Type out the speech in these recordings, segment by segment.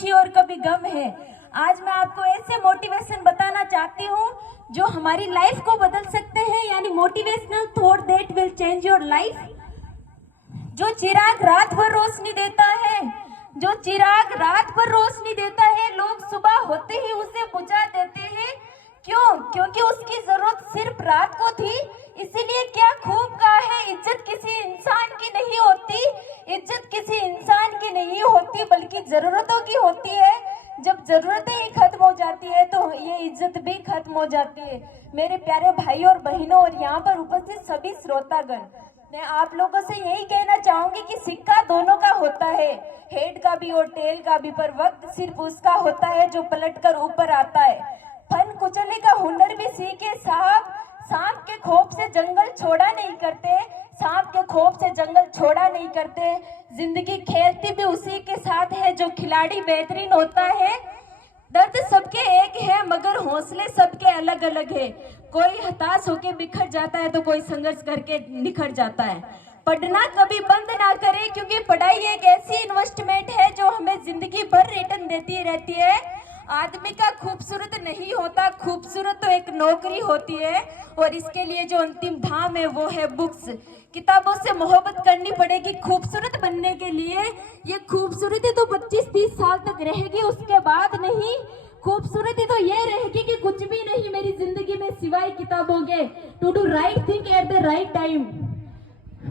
खुशी और कभी गम है। आज मैं आपको ऐसे मोटिवेशन बताना चाहती हूँ जो हमारी लाइफ को बदल सकते हैं, यानी motivational thought that will change your life. जो चिराग रात भर रोशनी देता है, जो चिराग रात भर रोशनी देता है, लोग सुबह होते ही उसे बुझा देते हैं। क्यों? क्योंकि उसकी जरूरत सिर्फ रात को थी। इसीलिए क्या खूब कहा है, इज्जत किसी इंसान की नहीं होती, इज्जत किसी इंसान की नहीं होती बल्कि जरूरतों की होती है। जब जरूरतें ही खत्म हो जाती है तो ये इज्जत भी खत्म हो जाती है। मेरे प्यारे भाई और बहनों और यहाँ पर उपस्थित सभी श्रोतागण, मैं आप लोगों से यही कहना चाहूंगी कि सिक्का दोनों का होता है, हेड का भी और टेल का भी, पर वक्त सिर्फ उसका होता है जो पलटकर ऊपर आता है। फन कुचलने का हुनर भी सीखे साहब, सांप के खौफ से जंगल छोड़ा नहीं करते, सांप के खौफ से जंगल छोड़ा नहीं करते। जिंदगी खेलती भी उसी के साथ है जो खिलाड़ी बेहतरीन होता है। दर्द सबके एक है मगर हौसले सबके अलग अलग है। कोई हताश होकर बिखर जाता है तो कोई संघर्ष करके निखर जाता है। पढ़ना कभी बंद ना करें, क्योंकि पढ़ाई एक ऐसी इन्वेस्टमेंट है जो हमें जिंदगी भर रिटर्न देती रहती है। आदमी का खूबसूरत नहीं होता, खूबसूरत तो एक नौकरी होती है, और इसके लिए जो अंतिम धाम है वो है बुक्स। किताबों से मोहब्बत करनी पड़ेगी खूबसूरत बनने के लिए। ये खूबसूरती तो 25-30 साल तक रहेगी, उसके बाद नहीं। खूबसूरती तो ये रहेगी कि कुछ भी नहीं मेरी जिंदगी में सिवाय किताबों के। To do right thing at the right time.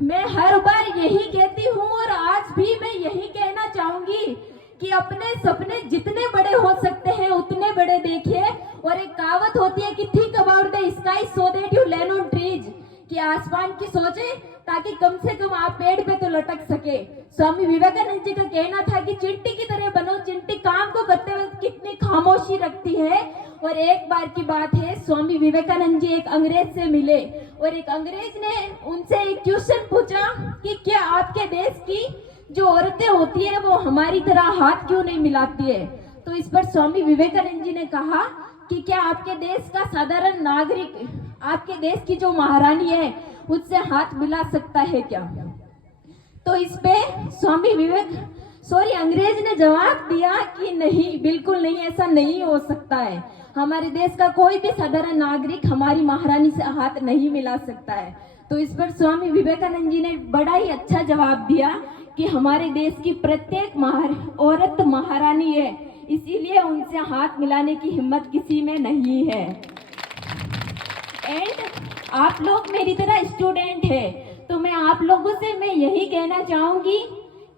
मैं हर बार यही कहती हूँ और आज भी मैं यही कहना चाहूंगी कि अपने सपने जितने बड़े हो सकते हैं उतने बड़े देखिए। और एक कहावत होती है कि think about the sky so that you land on trees, कि आसमान की सोचे ताकि कम से कम आप पेड़ पे तो लटक सके। स्वामी विवेकानंद जी का कहना था कि चिंटी की तरह बनो। चिंटी काम को करते हुए कितनी खामोशी रखती है। और एक बार की बात है, स्वामी विवेकानंद जी एक अंग्रेज से मिले और एक अंग्रेज ने उनसे एक क्वेश्चन पूछा कि क्या आपके देश की जो औरतें होती है वो हमारी तरह हाथ क्यों नहीं मिलाती है? तो इस पर स्वामी विवेकानंद जी ने कहा कि क्या आपके देश का साधारण नागरिक आपके देश की जो महारानी है उससे हाथ मिला सकता है क्या? तो इस पे अंग्रेज ने जवाब दिया कि नहीं, बिल्कुल नहीं, ऐसा नहीं हो सकता है। हमारे देश का कोई भी साधारण नागरिक हमारी महारानी से हाथ नहीं मिला सकता है। तो इस पर स्वामी विवेकानंद जी ने बड़ा ही अच्छा जवाब दिया कि हमारे देश की प्रत्येक औरत महारानी है, इसीलिए उनसे हाथ मिलाने की हिम्मत किसी में नहीं है। एंड आप लोग मेरी तरह स्टूडेंट है, तो मैं आप लोगों से मैं यही कहना चाहूंगी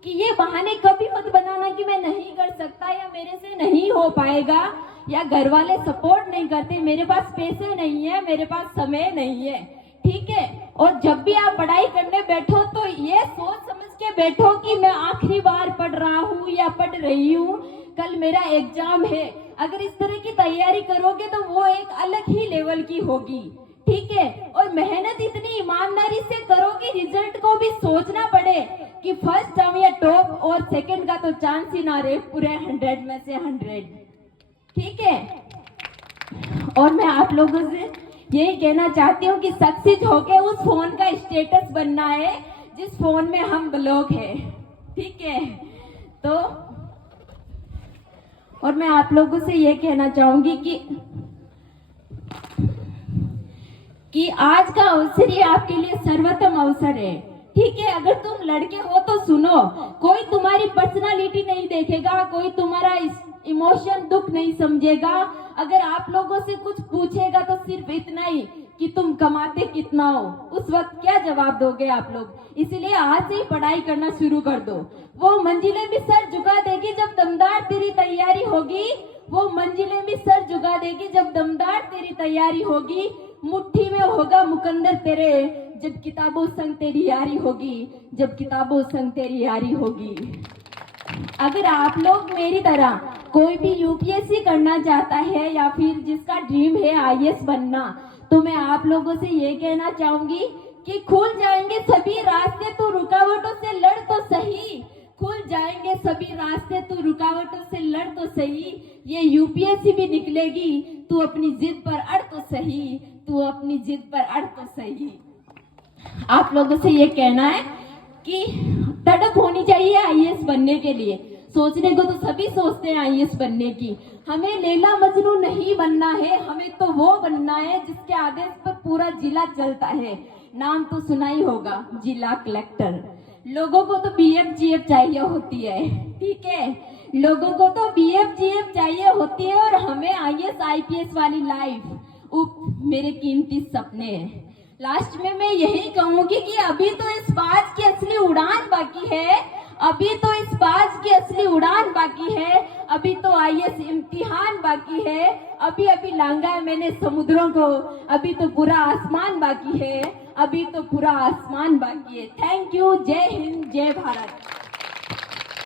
कि ये बहाने कभी मत बनाना कि मैं नहीं कर सकता या मेरे से नहीं हो पाएगा या घर वाले सपोर्ट नहीं करते, मेरे पास पैसे नहीं है, मेरे पास समय नहीं है, ठीक है। और जब भी आप पढ़ाई करने बैठो तो ये सोच समझ के बैठो कि मैं आखिरी बार पढ़ रहा हूँ या पढ़ रही हूँ, कल मेरा एग्जाम है। अगर इस तरह की तैयारी करोगे तो वो एक अलग ही लेवल की होगी, ठीक है। और मेहनत इतनी ईमानदारी से करो कि रिजल्ट को भी सोचना पड़े कि फर्स्ट टर्म या टॉप और सेकंड का तो चांस ही ना रहे, पूरे 100 में से 100, ठीक है। और मैं आप लोगों से यही कहना चाहती हूँ कि सक्सेस होके उस फोन का स्टेटस बनना है जिस फोन में हम ब्लॉग है, ठीक है। तो और मैं आप लोगों से ये कहना चाहूंगी कि आज का अवसर ये आपके लिए सर्वोत्तम अवसर है, ठीक है। अगर तुम लड़के हो तो सुनो, कोई तुम्हारी पर्सनालिटी नहीं देखेगा, कोई तुम्हारा इमोशन दुख नहीं समझेगा। अगर आप लोगों से कुछ पूछेगा तो सिर्फ इतना ही कि तुम कमाते कितना हो, उस वक्त क्या जवाब दोगे आप लोग? इसलिए आज से ही पढ़ाई करना शुरू कर दो। वो मंजिलें भी सर झुका देगी जब दमदार तेरी तैयारी होगी, वो मंजिलें भी सर झुका देगी जब दमदार तेरी तैयारी होगी। मुट्ठी में होगा मुकंदर तेरे जब किताबों संग तेरी यारी होगी, जब किताबों संग तेरी यारी होगी। अगर आप लोग मेरी तरह कोई भी यूपीएससी करना चाहता है या फिर जिसका ड्रीम है आईएएस बनना, तो मैं आप लोगों से ये कहना चाहूंगी कि खुल जाएंगे सभी रास्ते, तू रुकावटों से लड़ तो सही। खुल जाएंगे सभी रास्ते, तू रुकावटों से लड़ तो सही। ये यूपीएससी भी निकलेगी, तू अपनी जिद पर अड़ तो सही, तू अपनी जिद पर अड़ तो सही। आप लोगों से ये कहना है कि तड़प होनी चाहिए आईएएस बनने के लिए। सोचने को तो सभी सोचते हैं आईएएस बनने की। हमें लैला मजनू नहीं बनना है, हमें तो वो बनना है जिसके आदेश पर पूरा जिला चलता है। नाम तो सुना ही होगा, जिला कलेक्टर। लोगों को तो बीएफ जीएफ चाहिए होती है, ठीक है, लोगों को तो बीएफ जीएफ चाहिए होती है, और हमें आईएएस आईपीएस वाली लाइफ। उप मेरे कीमती सपने। लास्ट में मैं यही कहूंगी कि अभी तो इस बाज की असली उड़ान बाकी है, अभी तो इस बाज की असली उड़ान बाकी है, अभी तो आईएएस इम्तिहान बाकी है, अभी अभी लांगा है मैंने समुद्रों को, अभी तो पूरा आसमान बाकी है, अभी तो पूरा आसमान बाकी है। Thank you. जय हिंद, जय भारत।